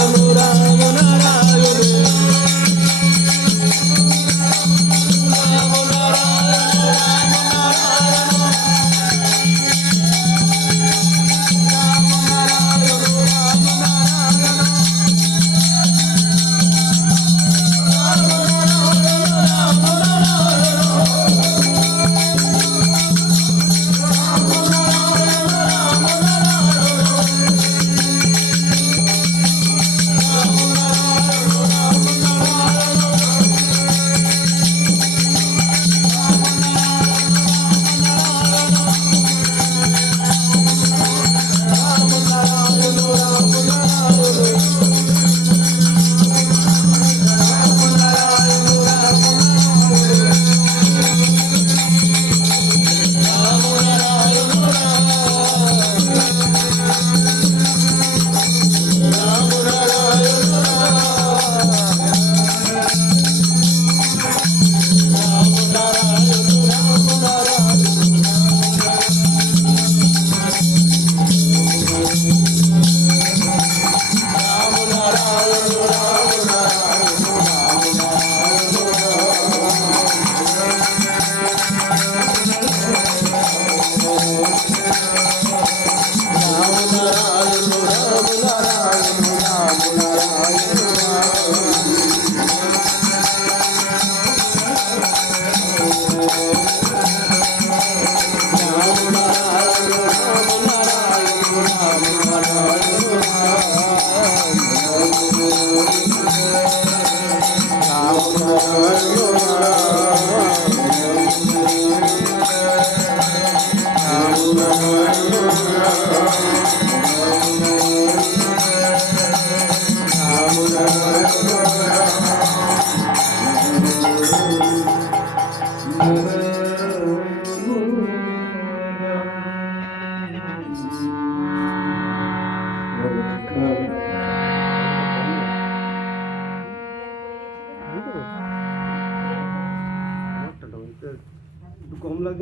Ram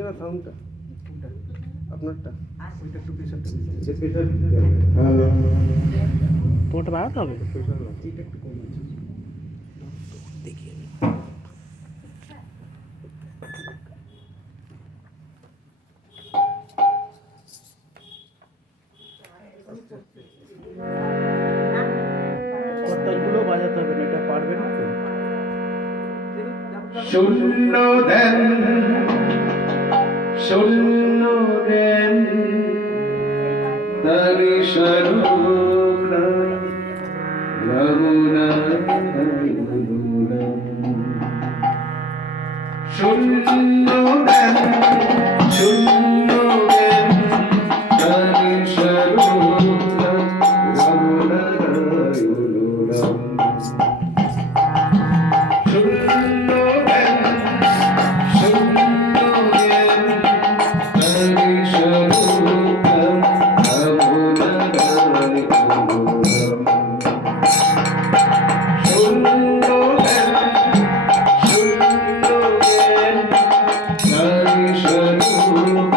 না সাউন্ডটা আপনারটা ওইটা একটু প্রেশারটা তোমারটা বাড়াতে হবে এইটা একটু কম আছে দেখি আমি কর্তালগুলো বাজাতে হবে না, এটা পারবে না তো। শূন্য দেন শূন্য দেন তারি স্বরূপ রমনা শূন্য দেন শূন্য দেন তারি স্বরূপ রমনা শূন্য দেন শূন্য দেন তারি স্বরূপ রমনা শূন্য দেন শূন্য দেন তারি স্বরূপ রমনা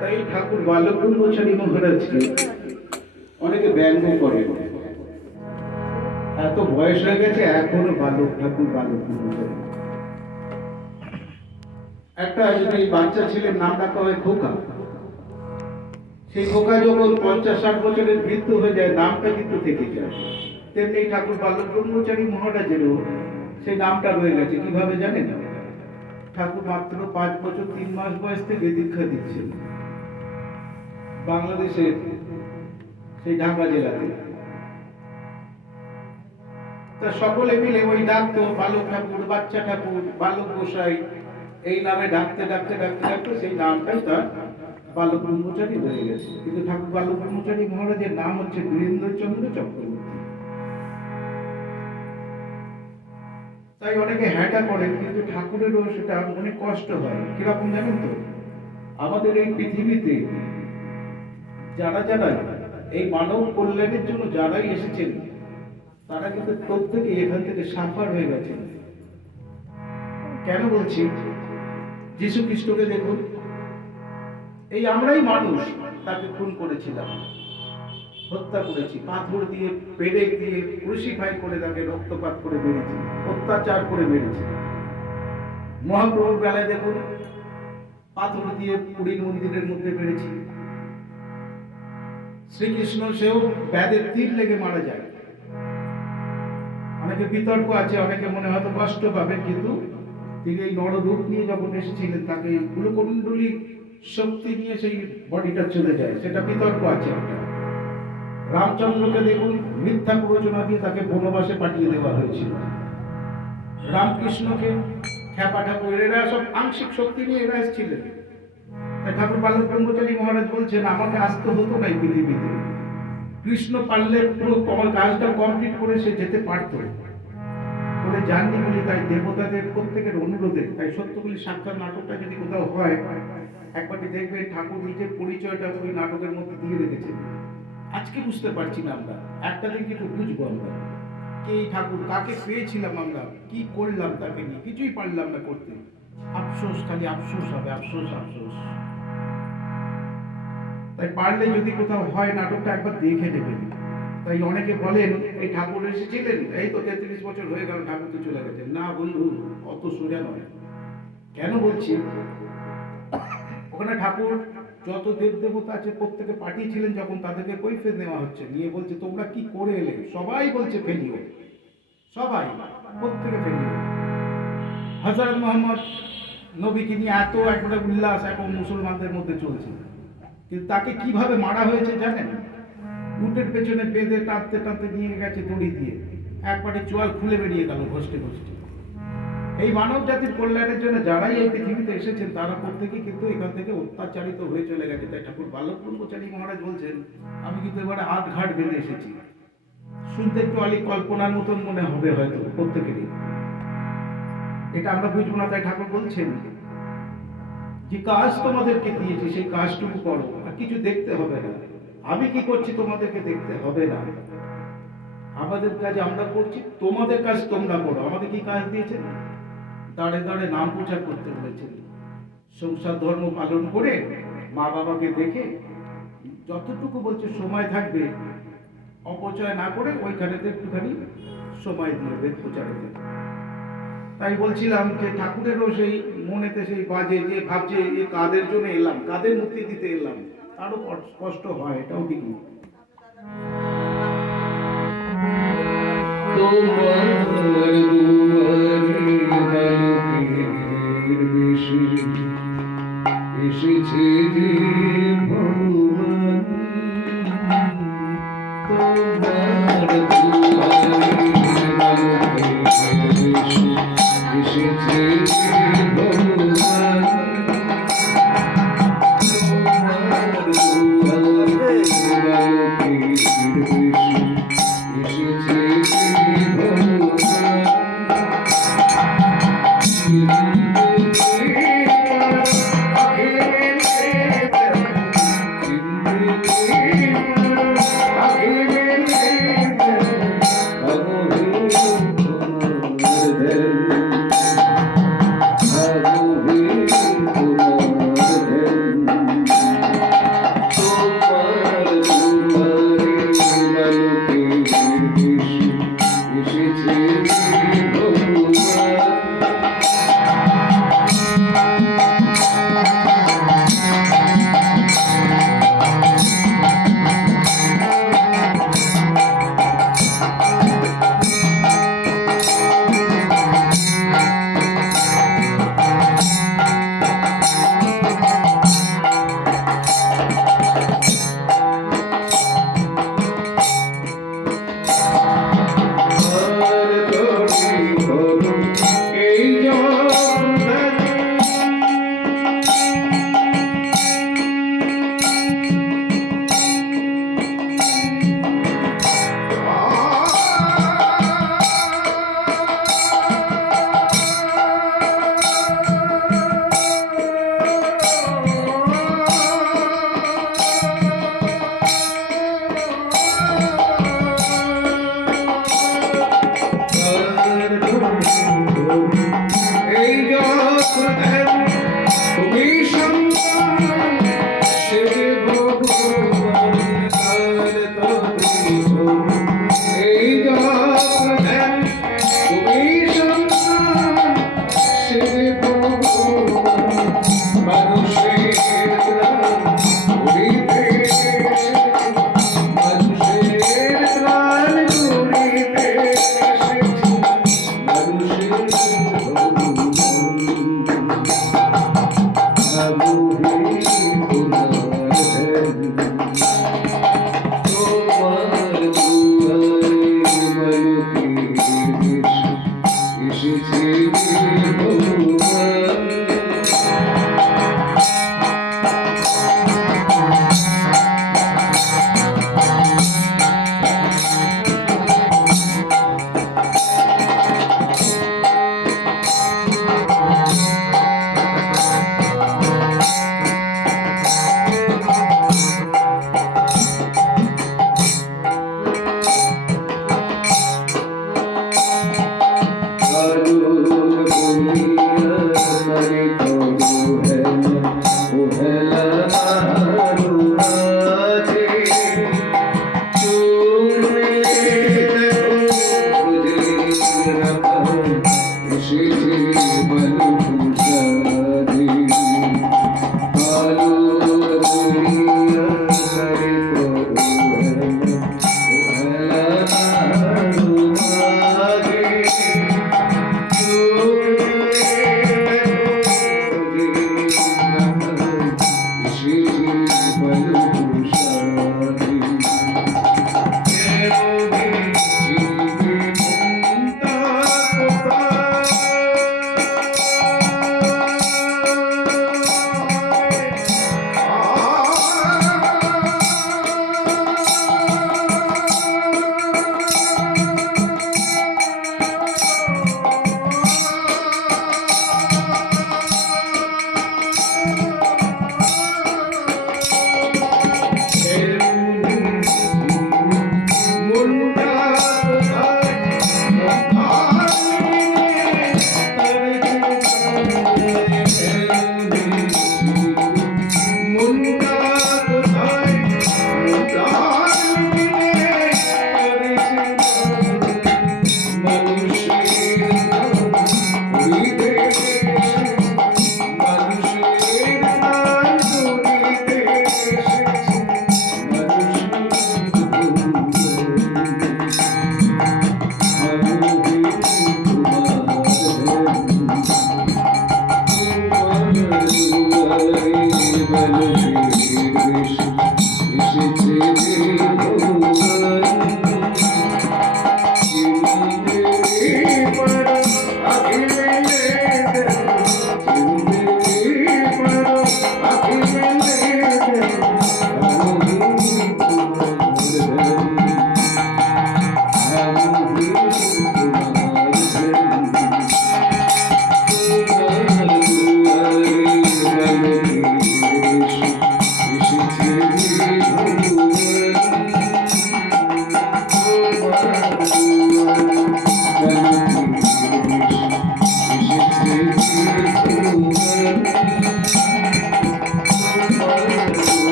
তাই ঠাকুর বালক ব্রহ্মচারী মহারাজকে অনেকে ব্যঙ্গ করে, এত বয়স হয়ে গেছে এখনো বালক ঠাকুর বালক ব্রহ্মচারী। একটা এই বাচ্চা ছেলের নাম রাখা হয় খোকা। সেই খোকা যখন 50-60 বছরের বৃদ্ধ হয়ে যায় নামটা কিন্তু থেকে যায়। তেমনি ঠাকুর বালক ব্রহ্মচারী মহারাজেরও সেই নামটা রয়ে গেছে। কিভাবে জানেন? ঠাকুর মাত্র 5 বছর 3 মাস বয়স থেকে দীক্ষা দিচ্ছেন বাংলাদেশের সেই ঢাকা জেলাতে। তা সকলে মিলে ওই ডাকতো বালক ঠাকুর, বাচ্চা ঠাকুর, বালক গোসাই, এই নামে ডাকতে ডাকতে ডাকতে ডাকতে সেই নামটাই তার বালক ব্রহ্মচারী হয়ে গেছে। কিন্তু ঠাকুর বালক ব্রহ্মচারী মহারাজের নাম হচ্ছে বীরেন্দ্রচন্দ্র চক্রবর্তী। তাই অনেকে হ্যাটা করেন, কিন্তু ঠাকুরেরও সেটা মনে কষ্ট হয়। কিরকম জানেন তো, আমাদের এই পৃথিবীতে যারা যারা এই মানব কল্যাণের জন্য যারাই এসেছেন, তারা কিন্তু প্রত্যেকে এখান থেকে সাফার হয়ে গেছেন। কেন বলছি? যীশু খ্রিস্টকে দেখুন, এই আমরাই মানুষ তাকে খুন করেছিলাম, হত্যা করেছি, পাথর দিয়ে পেরেক দিয়ে ক্রুসিফাই করে তাকে রক্তপাত করে মেরেছি, অত্যাচার করে মেরেছি। মহাপ্রভুর বেলায় দেখুন, পাথর দিয়ে পুরীর মন্দিরের মধ্যে মেরেছি। শ্রীকৃষ্ণ সেও ব্যাধের তীর লেগে মারা যায়। অনেকে বিতর্ক আছে, অনেকে মনে হয়তো কষ্ট পাবেন, কিন্তু তিনি এই নররূপ নিয়ে যখন এসেছিলেন, তাকে কুলকুণ্ডলী শক্তি নিয়ে সেই বডিটা চলে যায়, সেটা বিতর্ক আছে একটা। রামচন্দ্রকে দেখুন, মিথ্যা প্ররোচনা দিয়ে তাকে বনবাসে পাঠিয়ে দেওয়া হয়েছিল। রামকৃষ্ণকে খ্যাপা ঠাকুর, এরা সব আংশিক শক্তি নিয়ে এরা এসেছিলেন। তাই ঠাকুর বালক ব্রহ্মচারী মহারাজ বলছেন, আমাকে আসতে হতো না এই পৃথিবীতে। কৃষ্ণ পারলে পুরো আমার কাজটা কমপ্লিট করে সে যেতে পারত, করে যাননি বলি। তাই দেবতাদের প্রত্যেকের অনুরোধে, তাই সত্যগুলি সাক্ষাৎ নাটকটা যদি কোথাও হয়, একবারটি দেখবেন ঠাকুর নিজের পরিচয়টা ওই নাটকের মধ্যে দিয়ে রেখেছেন। আজকে বুঝতে পারছি না আমরা, একটা দিন কিন্তু বুঝবো আমরা কে এই ঠাকুর, কাকে পেয়েছিলাম আমরা, কি করলাম তাকে নিয়ে, কিছুই পারলাম না করতে। আফসোস, খালি আফসোস হবে, আফসোস আফসোস। তাই পারলে যদি কোথাও হয় নাটকটা একবার দেখে নেবেন। তাই অনেকে বলেন এই ঠাকুর এসেছিলেন, এই তো 33 বছর হয়ে গেল ঠাকুর তো চলে গেছেন। না বন্ধু, অত সোজা নয়। কেন বলছি? ওখানে ঠাকুর যত দেব দেবতা আছে প্রত্যেকে পাঠিয়েছিলেন, যখন তাদেরকে কৈফিয়ত নেওয়া হচ্ছে, নিয়ে বলছে তোমরা কি করে এলে? সবাই বলছে ফেলিও, সবাই, প্রত্যেকে ফেলিও। হযরত মুহাম্মদ নবীকে নিয়ে এত একটা উল্লাস এখন মুসলমানদের মধ্যে চলছে, কিন্তু তাকে কিভাবে মারা হয়েছে জানেন? উটের পেছনে বেঁধে টানতে টানতে নিয়ে গেছে দড়ি দিয়ে, একবারে চোয়াল খুলে বেরিয়ে গেল ঘষ্টে ঘষ্টে। এই মানব জাতির কল্যাণের জন্য যারাই এই পৃথিবীতে এসেছেন, তারা প্রত্যেকেই কিন্তু এখান থেকে অত্যাচারিত হয়ে চলে গেছে। তাই ঠাকুর বালক ব্রহ্মচারী মহারাজ বলছেন, আমি কিন্তু এবারে হাত ঘাট বেঁধে এসেছি। শুনতে একটু অনেক কল্পনার মতন মনে হবে হয়তো প্রত্যেকেরই, এটা আমরা বুঝবো না। তাই ঠাকুর বলছেন যে কাজ তোমাদেরকে দিয়েছি সেই কাজটুকু করো, আর কিছু দেখতে হবে না। আমি কি করছি তোমাদেরকে দেখতে হবে না। আমাদের কাজ আমরা করছি, তোমাদের কাজ তোমরা করো। আমাদের কি কাজ দিয়েছেন? দাঁড়ে দাঁড়ে নাম প্রচার করতে বলেছেন, সংসার ধর্ম পালন করে মা বাবাকে দেখে যতটুকু বলছে সময় থাকবে অপচয় না করে ওইখানেতে একটুখানি সময় দিয়ে বেদ প্রচারেতে। তাই বলছিলাম যে ঠাকুরেরও সেই মনেতে সেই বাজে, যে ভাবছে যে কাদের জন্য এলাম, কাদের মুক্তি দিতে এলাম, তারও কষ্ট হয়, এটাও ঠিকই। তোমার দুয়ারে বালকের বেশে এসেছে যে ভগবান। তোমার দুয়ারে বালকের বেশে এসেছে যে ভগবান। তোমার দুয়ারে বালকের বেশে এসেছে Oh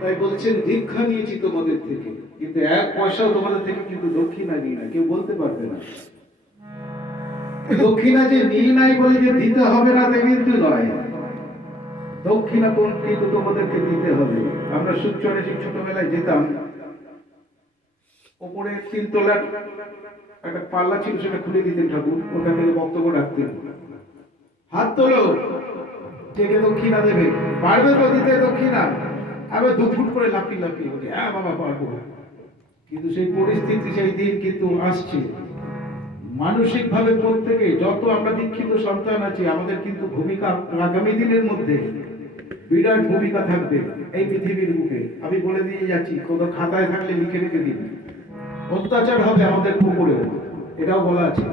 তাই বলছেন দীক্ষা নিয়েছি তোমাদের থেকে, কিন্তু এক পয়সাও তোমাদের থেকে কিন্তু দক্ষিণা নিই না, কেউ বলতে পারবে না। দক্ষিণা যে নিয়ে নাই বলে যে দিতে হবে না তা কিন্তু নয়, দক্ষিণা কোন কিন্তু তোমাদেরকে দিতে হবে। আমরা সূর্যরে যে ছোটবেলায় যেতাম, ওপরে 3 তলার একটা পাল্লা ছিল, সেটা খুলে দিতেন ঠাকুর, ওখান থেকে বক্তব্য রাখতেন। হাত তোলো, কে কে দক্ষিণা দেবে, পারবে তো দিতে দক্ষিণা? আবার 2 ফুট করে লাফিয়ে লাফিয়ে বলে হ্যাঁ বাবা পারবো। কিন্তু সেই পরিস্থিতি সেই দিন কিন্তু আসছে। মানসিক ভাবে প্রত্যেকে যত আমরা দীক্ষিত সন্তান আছি, আমাদের কিন্তু ভূমিকা আগামী দিনের মধ্যে বিরাট ভূমিকা থাকবে এই পৃথিবীর বুকে। আমি বলে দিয়ে যাচ্ছি, কোন খাতায় থাকলে লিখে রেখে দিন, অত্যাচার হবে আমাদের পুকুরে, এটাও বলা আছে।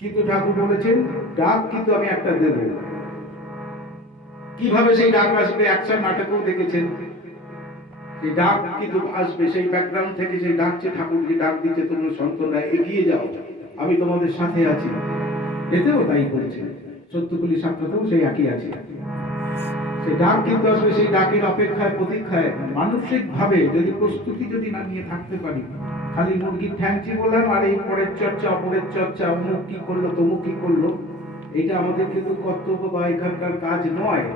কিন্তু ঠাকুর বলেছেন ডাক কিন্তু আমি একটা দেব। কিভাবে সেই ডাক আসবে, অ্যাকশন নাটকেও দেখেছেন, এই ডাক কিন্তু আসবে সেই ব্যাকগ্রাউন্ড থেকে, সেই ডাকছে ঠাকুর, যে ডাক দিচ্ছে তোমরা সন্তানরা এগিয়ে যাও, আমি তোমাদের সাথে আছি। এতেও তাই বলছে, সত্যকুলি সাক্ষাতেও সেই একই আছে। সেই ডাক কিন্তু আসবে, সেই ডাকের অপেক্ষায় প্রতীক্ষায় মানসিক ভাবে যদি প্রস্তুতি যদি না নিয়ে থাকতে পারি, খালি মুরগির ঠ্যাংচি বললাম আর এই পরের চর্চা অপরের চর্চা, অমুক কি করলো তমুক কি করলো, এটা আমাদের কিন্তু কর্তব্য বা এখানকার কাজ নয়।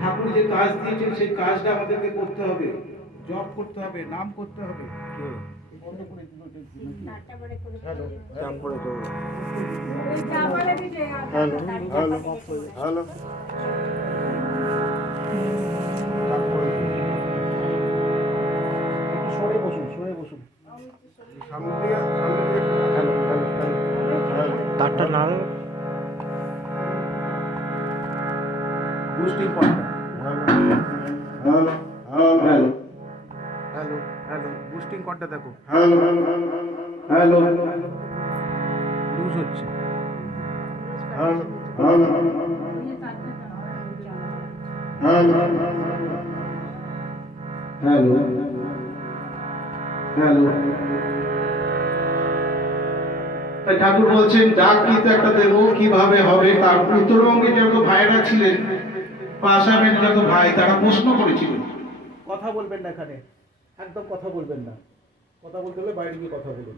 ঠাকুর যে কাজ দিয়েছেন সেই কাজটা আমাদেরকে করতে হবে, জব করতে হবে, নাম করতে হবে। সরে বসুন, সরে বসুন। তারটা লাল গোষ্ঠী পড়া। Hello hello hello hello, boosting কর্ডটা দেখো, হ্যালো লুজ হচ্ছে। Hello hello. তাই ঠাকুর বলছেন ডাক কিন্তু একটা দেব, কিভাবে হবে। তার উত্তরবঙ্গে যত ভাইরা ছিলেন, আসামের যত ভাই, তারা প্রশ্ন করেছিলেন। কথা বলবেন না এখানে, একদম কথা বলবেন না, কথা বলতে হলে বাইরে গিয়ে কথা বলুন।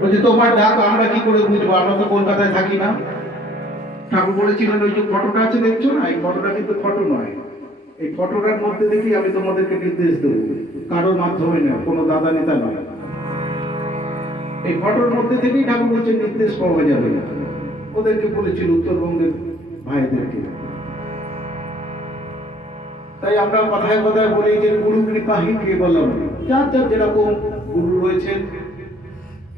বলছে তোমার ডাক আমরা কি করে বুঝবো, আমরা তো কলকাতায় থাকি না। ঠাকুর বলেছিলেন ওই যে ফটোটা আছে দেখছো না, এই ফটোটা কিন্তু ফটো নয়, এই ফটোটার মধ্যে দেখি আমি তোমাদেরকে নির্দেশ দেবো, কারোর মাধ্যমে নয়, কোনো দাদা নেতা নয়। এই ফটোর মধ্যে থেকেই ঠাকুর বলছেন নির্দেশ পাওয়া যাবে। ওদেরকে বলেছিল উত্তরবঙ্গের ভাইদেরকে। তাই আমরা কথায় কথায় বলি যে গুরু কৃপাহি কেবলম। যার যার যেরকম গুরু রয়েছেন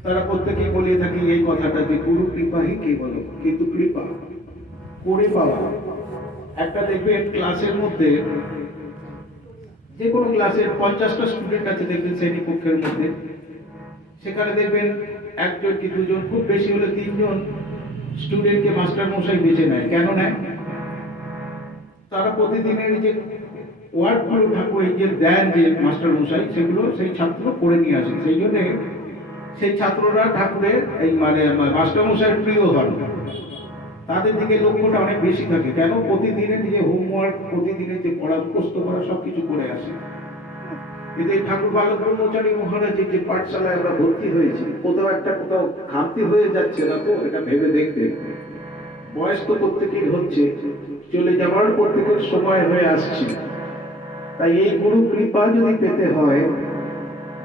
তারা প্রত্যেকেই বলে থাকি এই কথাটা যে গুরু কৃপাহি কেবলম, কিন্তু কৃপা করে পাওয়া। একটা দেখবেন ক্লাসের মধ্যে, যে কোনো ক্লাসের 50টা স্টুডেন্ট আছে দেখবেন শ্রেণীকক্ষের মধ্যে, সেখানে দেখবেন একজন কি দুজন, খুব বেশি হলে 3 জন স্টুডেন্টকে মাস্টার মশাই বেছে নেয়। কেন নেয়? তারা প্রতিদিনের যে ওয়ার্ডগুলো ঠাকুর যে দেন যে মাস্টার মশাই, সেগুলো সেই ছাত্র করে নিয়ে আসে। সেই জন্য সেই ছাত্ররা ঠাকুরের এই মানে মাস্টার মশাইয়ের প্রিয় হন, তাদের দিকে লক্ষ্যটা অনেক বেশি থাকে। কেন? প্রতিদিনের যে হোমওয়ার্ক, প্রতিদিনের যে পড়া মুখস্থ করা, সবকিছু করে আসে। কিন্তু এই ঠাকুর বালক ব্রহ্মচারী মহারাজের যে পাঠশালায় আমরা ভর্তি হয়েছি, কোথাও খামতি হয়ে যাচ্ছে না তো, এটা ভেবে দেখবে। বয়স তো প্রত্যেকের হচ্ছে, চলে যাওয়ার প্রত্যেকের সময় হয়ে আসছে। তাই এই গুরু কৃপা যদি পেতে হয়,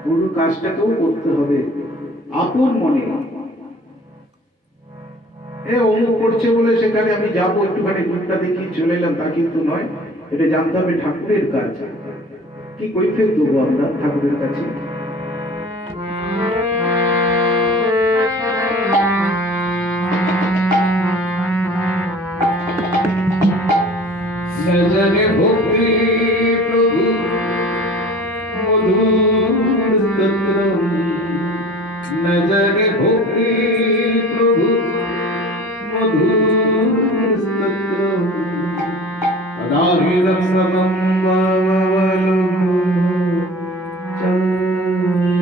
গুরু কাজটাকেও করতে হবে আপন মনে। অমুক করছে বলে সেখানে আমি যাবো, একটুখানি গুরুটা দেখি চলে এলাম, তা কিন্তু নয়। এটা জানতে হবে ঠাকুরের কাজ। কি কৈফিয়ত দেবো আমরা ঠাকুরের কাছে? নজরে ভক্তি প্রভু মধুর স্তোত্রম, নজরে ভক্তি প্রভু মধুর স্তোত্রম, পদাহিরম সমম বাবলু চন্দ্রি।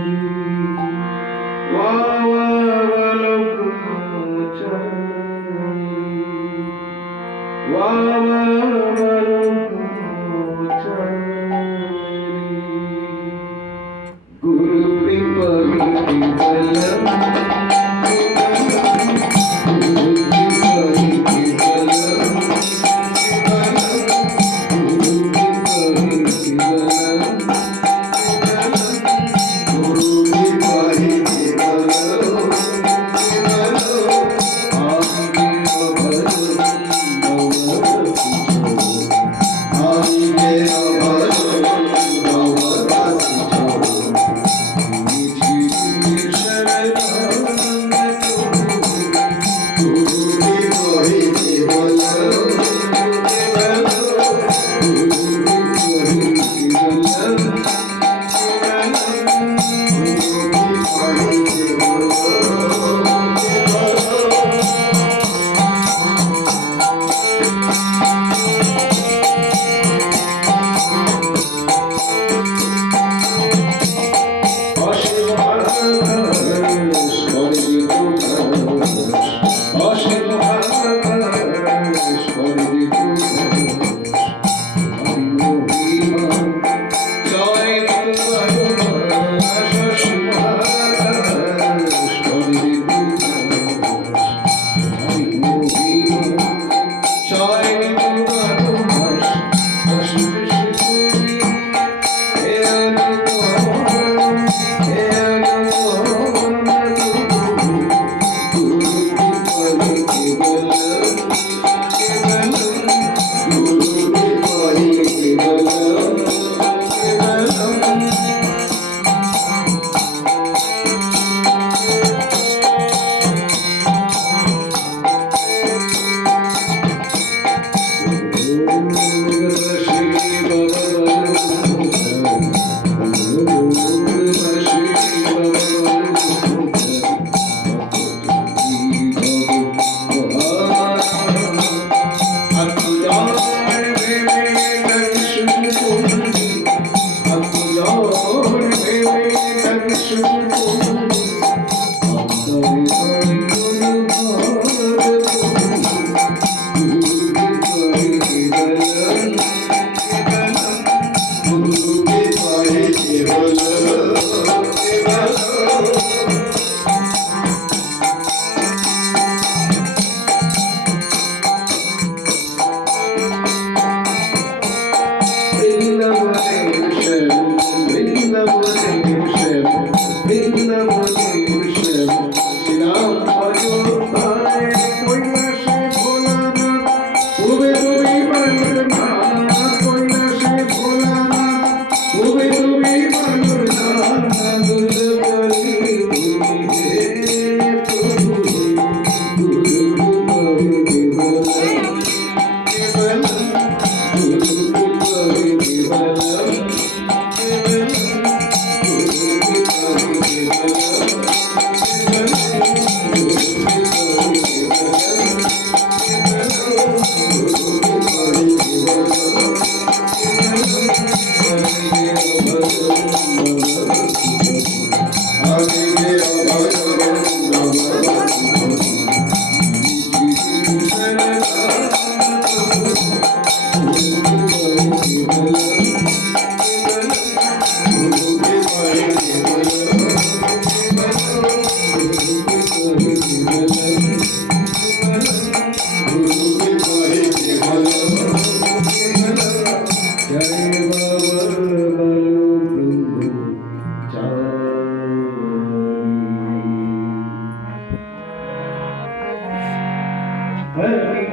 Jai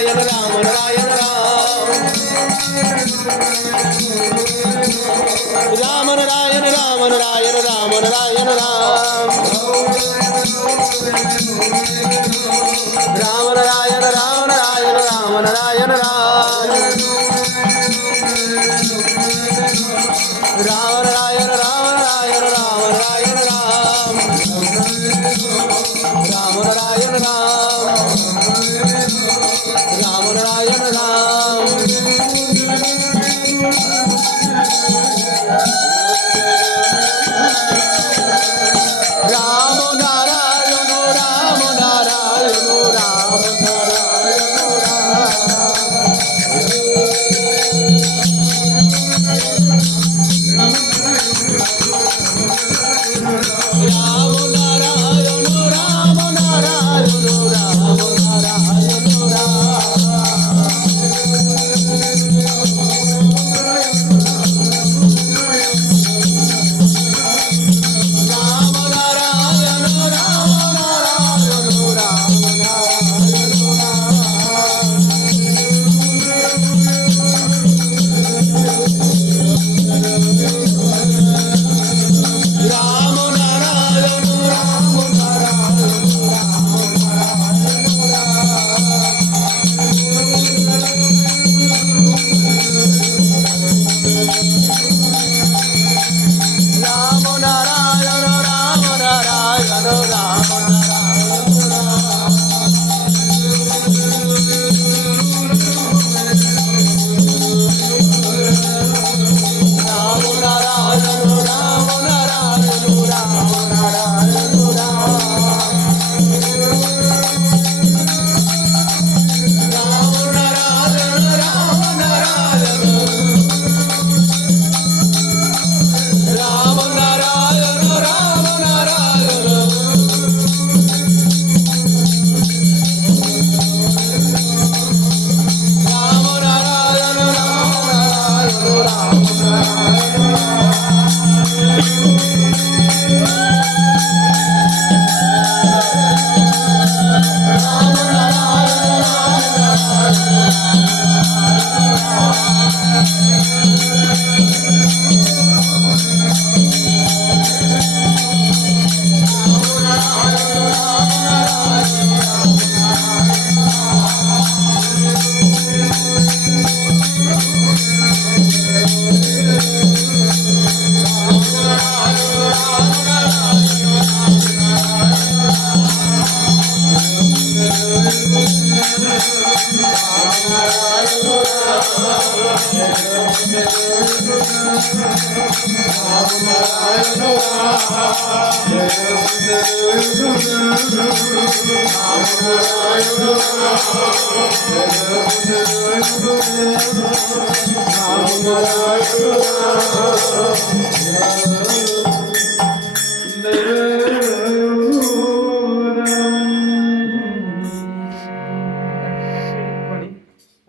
নারায়ণ রাম নারায়ণ রাম নারায়ণ রাম নারায়ণ রাম নারায়ণ রাম রাম নারায়ণ রাম নারায়ণ রাম নারায়ণ রাম राम नारायण राम नारायण राम नारायण राम राम नारायण राम राम नारायण राम राम नारायण राम नारायण राम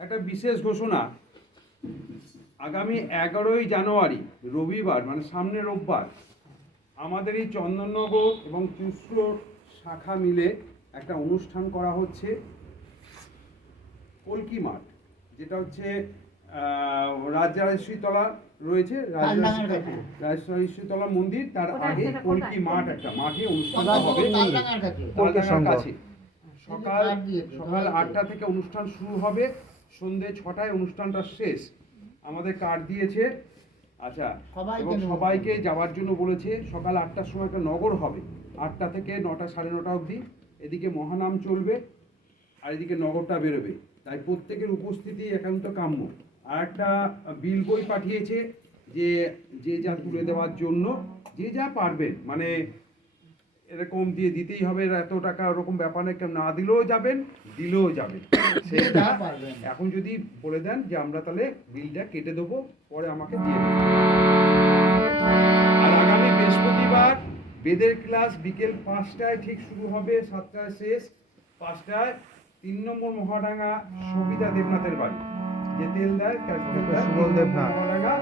একটা বিশেষ ঘোষণা, আগামী 11ই জানুয়ারি রবিবার মানে সামনে রোববার আমাদের এই চন্দননগর এবং চুস্র শাখা মিলে একটা অনুষ্ঠান করা হচ্ছে কলকি মাঠ, যেটা হচ্ছে রাজরাজেশ্বরীতলা রয়েছে, রাজরাজেশ্বরীতলা মন্দির, তার আগে কলকি মাঠ একটা মাঠে অনুষ্ঠান হবে কলকাতার কাছে। সকাল 8টা থেকে অনুষ্ঠান শুরু হবে, সন্ধ্যে 6টায় অনুষ্ঠানটা শেষ। আমাদের কার্ড দিয়েছে, আচ্ছা, এবং সবাইকে যাওয়ার জন্য বলেছে। সকাল 8টার সময় একটা নগর হবে, 8টা থেকে 9টা 9:30 অবধি। এদিকে মহানাম চলবে আর এদিকে নগরটা বেরোবে, তাই প্রত্যেকের উপস্থিতি একান্ত কাম্য। আর একটা বিল বই পাঠিয়েছে যে যা তুলে দেওয়ার জন্য, যে যা পারবেন, মানে এরকম দিয়ে দিতেই হবে এত টাকা, ওরকম ব্যাপার নেই, কেউ না দিলেও যাবেন, দিলেও যাবেন। সেটা এখন যদি বলে দেন যে আমরা তাহলে বিলটা কেটে দেবো, পরে আমাকে দিয়ে দেবেন। আর আগামী বৃহস্পতিবার বেদের ক্লাস বিকেল 5টায় ঠিক শুরু হবে, 7টায় শেষ। 5টায় 3 নম্বর মহাডাঙ্গা সবিতা দেবনাথের বাড়ি, যে তেল দেয় সুবল দেবনাথ মহাডাঙ্গা।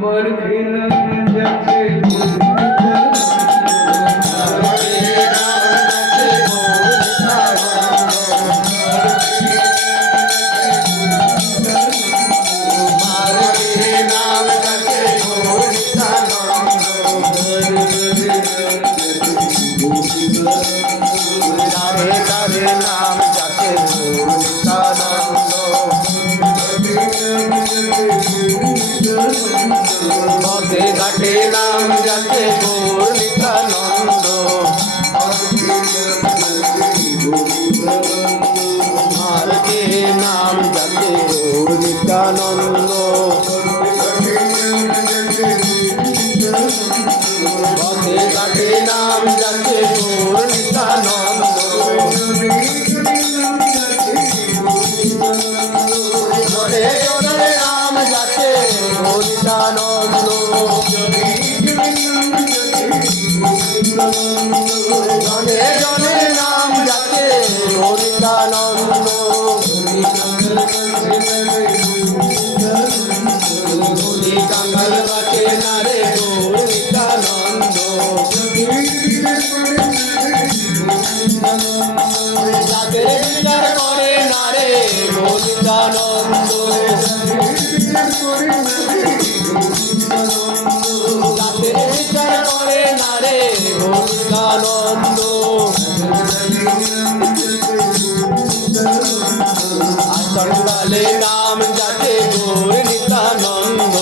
মার খেলাম যাচ্ছে ঘাটে নাম যাচ্ছে গৌর নিত্যানন্দ মার্গে নাম যাচ্ছে গৌর নিত্যানন্দ পথে ঘাটে নাম যাচ্ছে গৌর নিত্যানন্দ জনে জনে নাম যাচ্ছে গৌর নিত্যানন্দ জনে জনে নাম যাচ্ছে গৌর নিত্যানন্দ কাঙ্গাল বাটে নারে গৌর নিত্যানন্দ যাদের বিচার করে নারে গৌর নিত্যানন্দ যাদের বিচার করে নারে গৌর নিত্যানন্দ চণ্ডালে নাম যাতে গৌর নিত্যানন্দ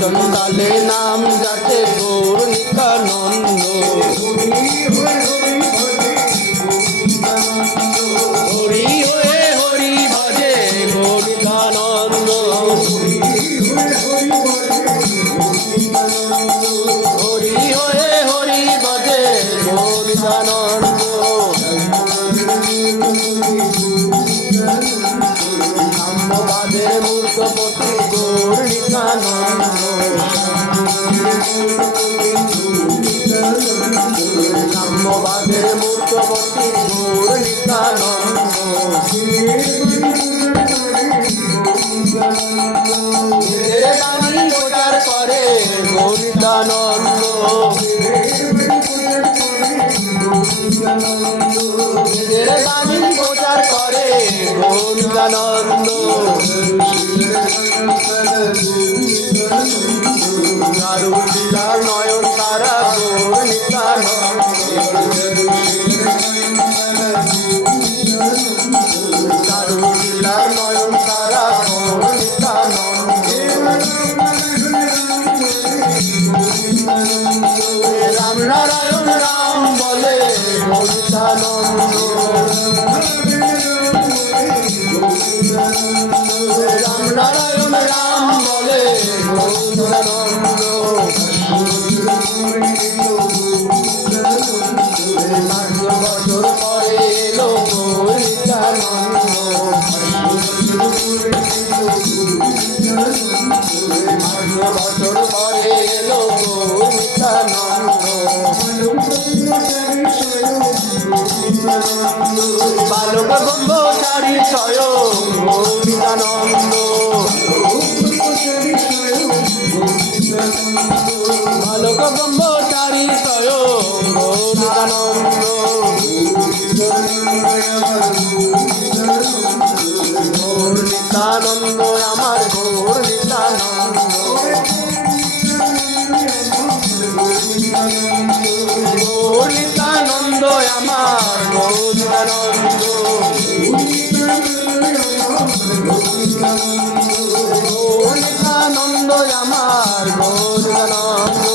চণ্ডালে নাম যাতে গৌর নিত্যানন্দ হরি হয়ে হরি ভজে গৌর নিত্যানন্দ হরি হয়ে হরি ভজে গৌর নিত্যানন্দ সাম্যবাদের মূর্তপতি গৌর নিত্যানন্দ সাম্যবাদের মূর্তপতি গৌর নিত্যানন্দ নিজের বাণী প্রচার করে গৌর নিত্যানন্দ নিজের বাণী প্রচার করে গৌর নিত্যানন্দ চারুলীলার নয়ন তারা গৌর নিত্যানন্দ চারুলীলার নয়ন তারা গৌর নিত্যানন্দ রাম নারায়ণ রাম বলে গৌর নিত্যানন্দ রাম নারায়ণ রাম বলে গৌর নিত্যানন্দ বছর পরে এলো গৌর নিত্যানন্দ বছর পরে এলো গৌর নিত্যানন্দ বালক ব্রহ্মচারী স্বয়ং গৌর নিত্যানন্দ বালক ব্রহ্মচারী স্বয়ং গৌর নিত্যানন্দ গৌর নিত্যানন্দ আমার গৌর নিত্যানন্দ গৌর নিত্যানন্দ আমার গৌর নিত্যানন্দ গৌর নিত্যানন্দ আমার গৌর নিত্যানন্দ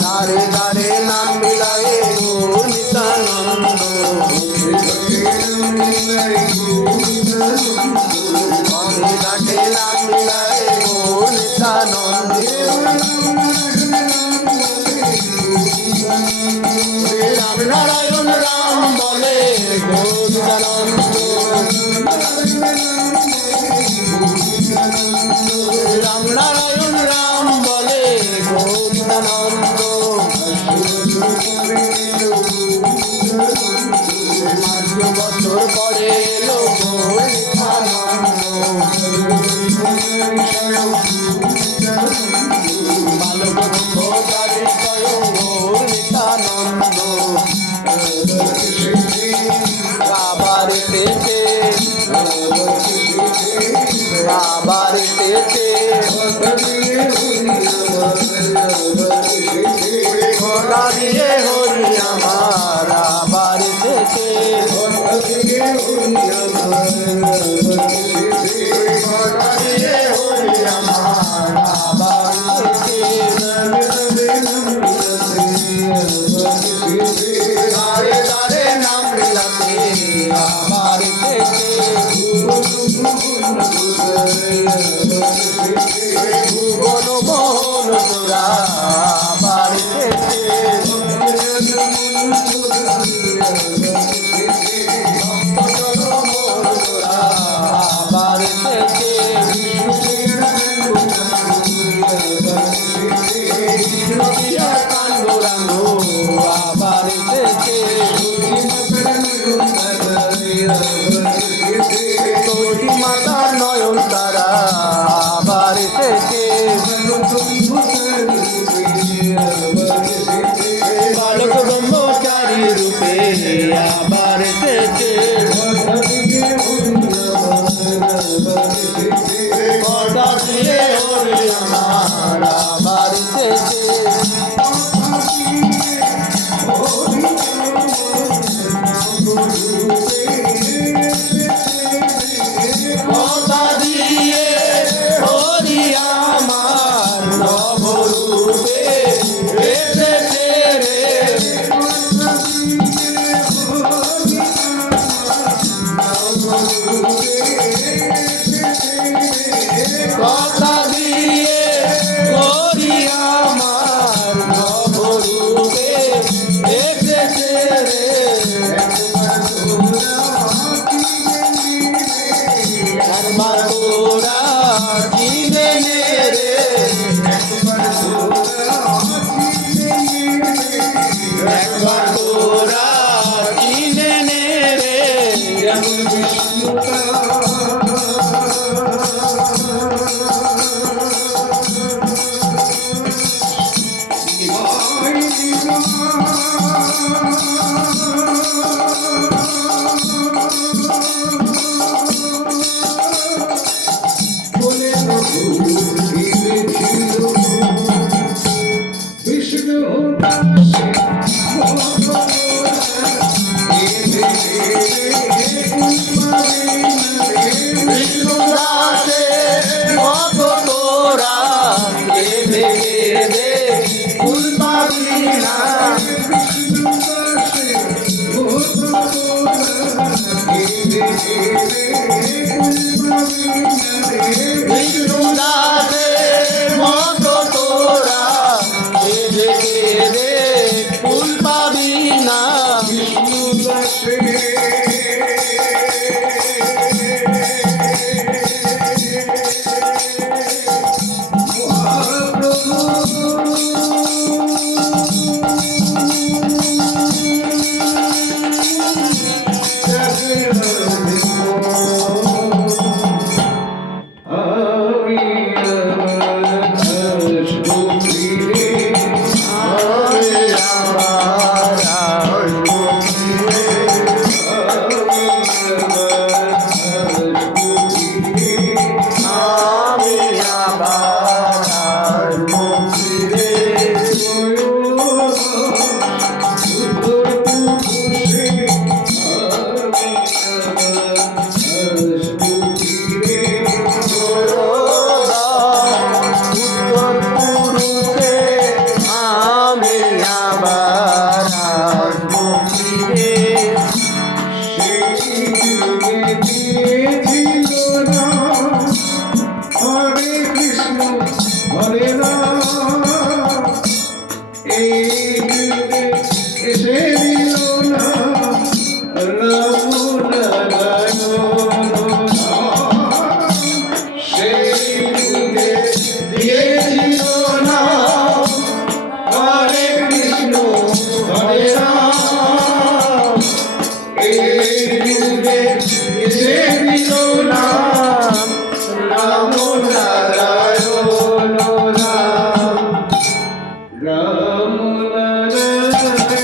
দারে দারে নাম মিলায়ে গৌর নিত্যানন্দ ঘাটে নাম মিলায়ে গৌর নিত্যানন্দ রাম নারায়ণ রাম বলে গৌর নিত্যানন্দ রাম নারায়ণ রাম বলে গৌর নিত্যানন্দ আনন্দ আবার এসেছে আবার এসেছে ঘোড়া দিয়ে হরি আমার আবার এসেছে ঘোড়া দিয়ে হরি আমার আবার এসেছে দারে দারে নাম মিলাতে আবার এসেছে ভুবন মোহন জোড়া আবার এসেছে আবার এসেছে কান্দুরাঙ্গু আবার এসেছে তোরি মাতার নয়ন তারা আবার এসেছে বালক ব্রহ্মচারী রূপে আবার এসেছে ঘটা দিয়ে হরি আমার আবার এসেছে ঘটা দিয়ে হরি আমার নবরূপে এসেছে রে কথা দিয়ে হরি আমার নবরূপে এসেছে রে একবার তোরা চিনে নে রে একবার তোরা চিনে নে রে বিষ্ণুদাসে মত তোরা কেঁদে কেঁদে ফুল পাবি না বিষ্ণুদাসে মত তোরা কেঁদে কেঁদে ফুল পাবি না রাম নারায়ণ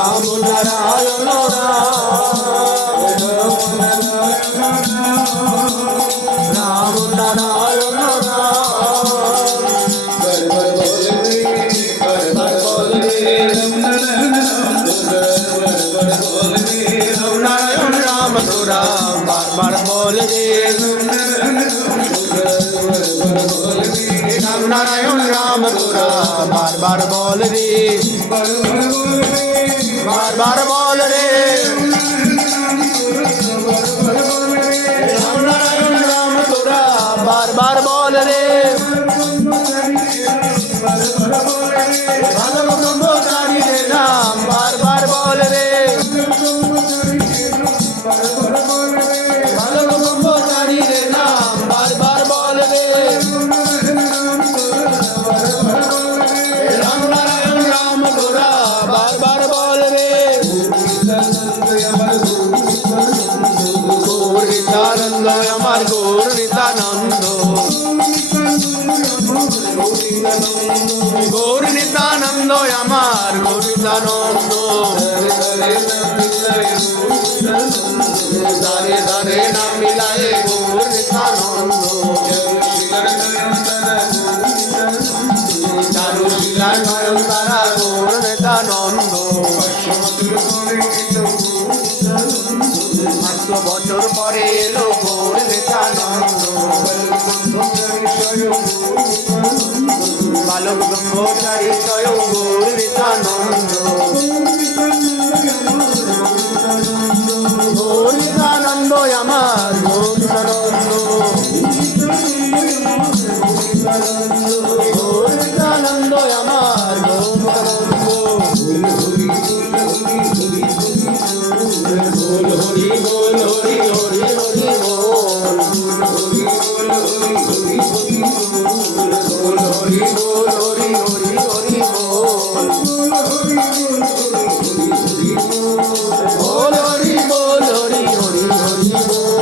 রাম নারায়ণ রাম নারায়ণ নারায়ণ রাম তোরা বারবার বল রে রাম নারায়ণ রাম তোরা বারবার বল রে বারবার বল রে রাম নারায়ণ রাম তোরা বারবার বল রে ভালো ব্রহ্মচারী রে নাম বারবার বল রে ভালো ব্রহ্মচারী রে নাম বারবার বল রে রাম নারায়ণ রাম তোরা বারবার বল রে গৌর নিত্যানন্দ আমার গৌর নিত্যানন্দ গৌর নিত্যানন্দ আমার গৌর নিত্যানন্দ দারে দারে নাম মিলায়ে গৌর নিত্যানন্দ চারু শিলা নয়ন তারা গৌর নিত্যানন্দ 500 বছর পরে এলো গৌর নিত্যানন্দ বালক ব্রহ্মচারী স্বয়ং গৌর নিত্যানন্দ গৌর নিত্যানন্দ আমার গৌর নিত্যানন্দ গৌর নিত্যানন্দ আমার গৌর নিত্যানন্দ হরি বল হরি হরি হরি বল হরি বল হরি হরি হরি বল বল হরি বল হরি হরি হরি বল বল হরি বল হরি হরি হরি বল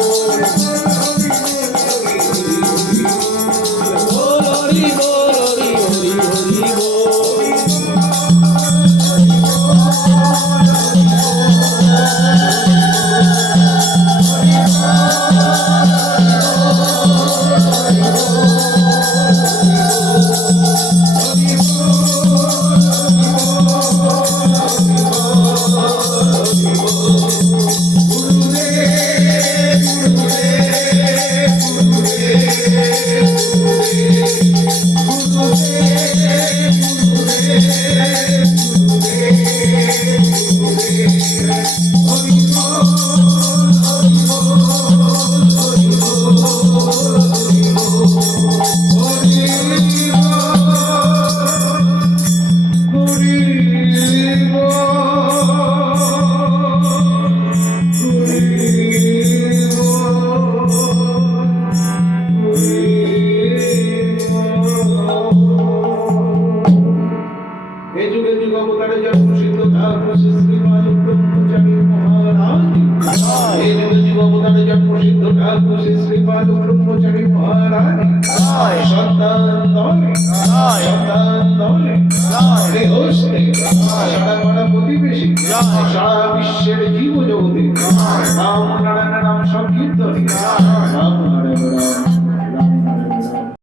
এই যুগে যুগ অবতারে জন্ম সিদ্ধ ঠাকুর শ্রী বালক ব্রহ্মচারী মহারাজ এই যুগে যুগ অবতারে জন্ম সিদ্ধ ঠাকুর শ্রী বালক ব্রহ্মচারী মহারাজ সন্তান দলে সন্তান দলে গৃহস্থে সারা পাড়া প্রতিবেশী সারা বিশ্বের জীব জগতে নাম নারায়ণ নাম সংকীর্তনে